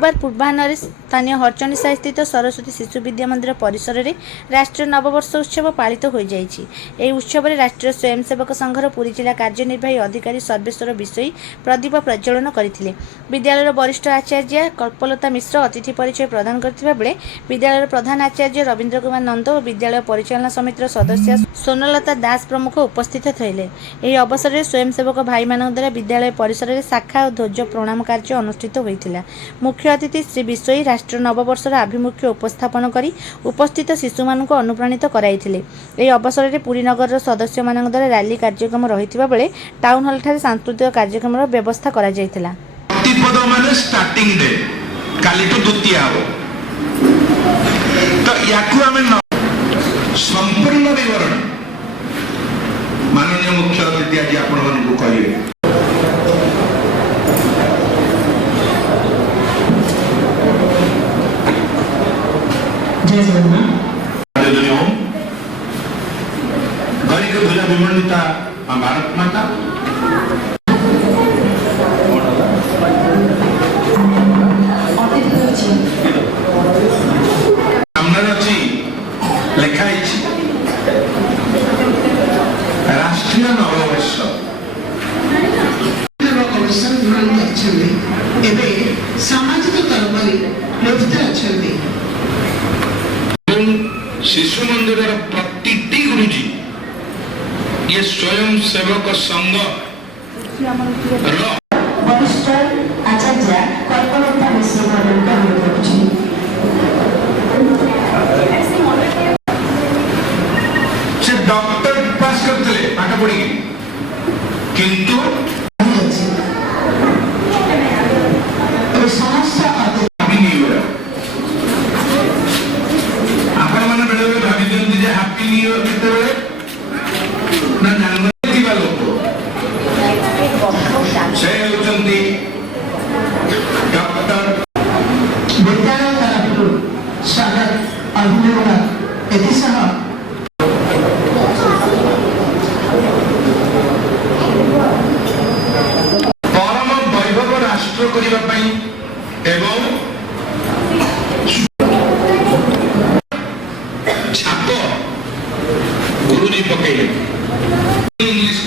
गुरुवार पूर्वाह्न स्थानीय हरचंडी साई स्थित सरस्वती शिशु विद्या मंदिर परिसर में राष्ट्रीय नववर्ष उत्सव पालित हो जाइछि। एही उत्सव में राष्ट्रीय स्वयंसेवक संघर पुरी जिला कार्यनिर्वाही अधिकारी सर्वेश्वर विषयी प्रदीप प्रज्वलन करथिले। विद्यालय वरिष्ठ आचार्य कल्पलता मिश्र अतिथि परिचय प्रदान करथिबा बेले विद्यालय प्रधान आचार्य रवींद्र कुमार नंद और विद्यालय परिचालना समितिर सदस्य सोनलता दास प्रमुख उपस्थित थिले। एही अवसर में स्वयंसेवक भाई मान द्वारा विद्यालय परिसर में शाखा और ध्वज प्रणाम कार्य अनुष्ठित होइथिला। मुख्य अतिथि श्री विषयी राष्ट्रीय नववर्षर आभिमुख्य उपस्थापन करी उपस्थित शिशु मानक अनुप्राणित कराइथिले। एही अवसर में पुरी नगर सदस्य मान द्वारा रैली कार्यक्रम रहिथिबा बेले टाउन हॉल ठारे सांस्कृतिक कार्यक्रम व्यवस्था करा जायथिला। प्रतिपद माने स्टार्टिंग डे काली तो द्वितीय हो तो याकू हमें संपूर्ण विवरण माननीय मुख्य अतिथि आज आपण मानकु कहिबे। जय जगन्नाथ। गणित ध्वजा विमंडिता भारत माता राष्ट्रीय नववर्ष अवसर ग्रहण कर सामाजिक कर्मरे नियुक्त अच्छे शिशु मंदिर प्रतिटी गुरुजी ये स्वयं सेवक संघ वरिष्ठ आचार्य कल्पलता मिश्र से डॉक्टर पास करते पाठ पढ़ी किंतु समस्त आपण मैंने बेले भावी दिखते हैप्पी न्यू ईयर केते ना जानवर थी लोक से होचंती डॉक्टर विद्यालय तरफ स्वागत अभिनंदन एतिसह परम वैभव राष्ट्र करबा पई एवं छाप गुरुजी पकड़े इंग्लिश